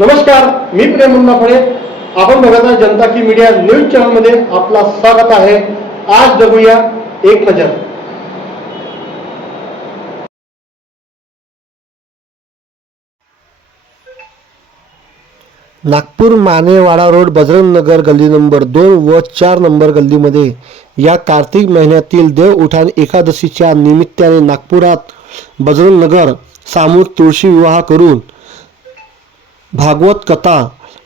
नमस्कार मी प्रेम फळे आपण बघत आहे जनता की मीडिया न्यूज चॅनलमध्ये आपला स्वागत आहे. आज बघूया एक नजर. नागपूर मानेवाडा रोड बजरंग नगर गल्ली नंबर दोन व चार नंबर गल्लीमध्ये या कार्तिक महिन्यातील देव उठाण एकादशीच्या निमित्ताने नागपुरात बजरंग नगर सामूहिक तुळशी विवाह करून भागवत कथा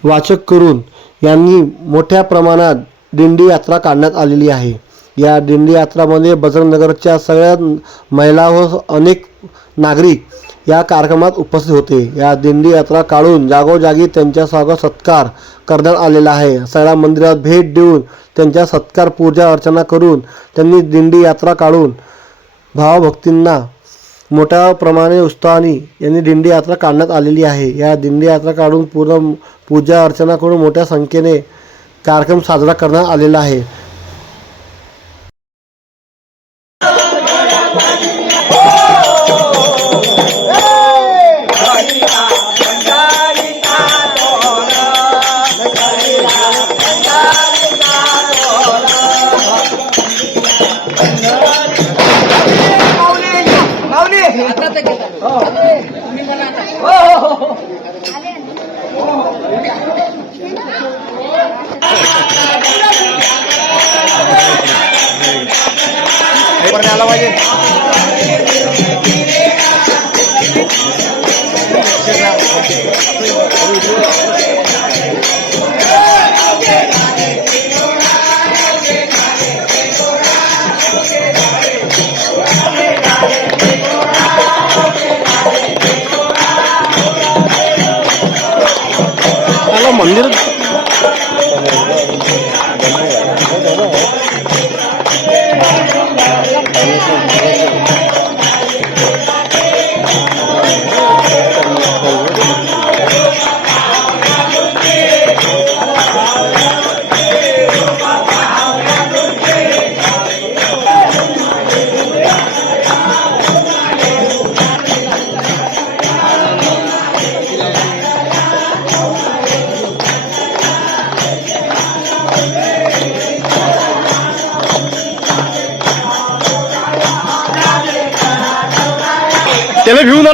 वाचक करून यांनी मोठ्या प्रमाणात दिंडी यात्रा काढण्यात आलेली आहे. या दिंडी यात्रामध्ये बजरंगनगरच्या सगळ्या महिला व अनेक नागरिक या कार्यक्रमात उपस्थित होते. या दिंडी यात्रा काढून जागोजागी त्यांच्या स्वागत सत्कार करण्यात आलेला आहे. सगळ्या मंदिरात भेट देऊन त्यांच्या सत्कार पूजा अर्चना करून त्यांनी दिंडी यात्रा काढून भावभक्तींना मोठ्या प्रमाणे उत्साहाने यांनी दिंडी यात्रा काढण्यात आलेली आहे. या दिंडी यात्रा काढून पूर्ण पूजा अर्चना करून मोठ्या संख्येने कार्यक्रम साजरा करण्यात आलेला आहे. por la vaya వంగిరు Teve viu na